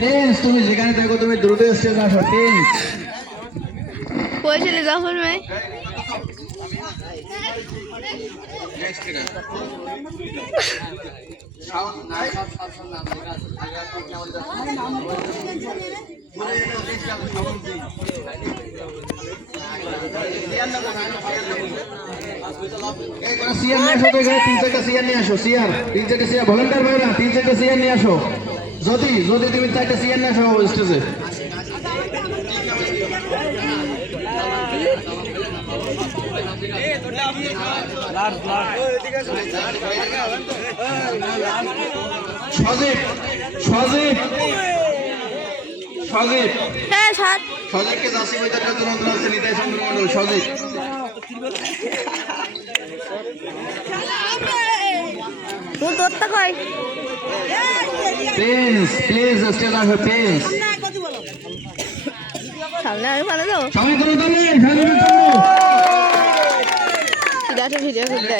Prince তুমি যেখানে থাকো তুমি দ্রুত স্টেজে আসো প্রিন্স। কই চলে জাফর ভাই? সিয়ার নিয়ে আসো তো, এখানে 3-4টা সিয়ার নিয়ে আসো। সিয়ার 3-4টা সিয়ার ভলেন্টিয়ার ভাইরা 3-4টা সিয়ার নিয়ে আসো। যদি যদি তুমি 4টা সিয়ার নিয়ে আসো স্টেজে। সজীব সজীব সজীব হ্যাঁ ছাড়। সজীবকে জাসি বইটার কাছে অনুরোধ আছে নিতাই চন্দ্র মণ্ডল। সজীব তুই তোরটা কই? প্রিন্স প্লিজ স্টেজ আসো প্রিন্স। সামনে আমি ভালো যাও। সবাই করে দাও, ভিডিও করতে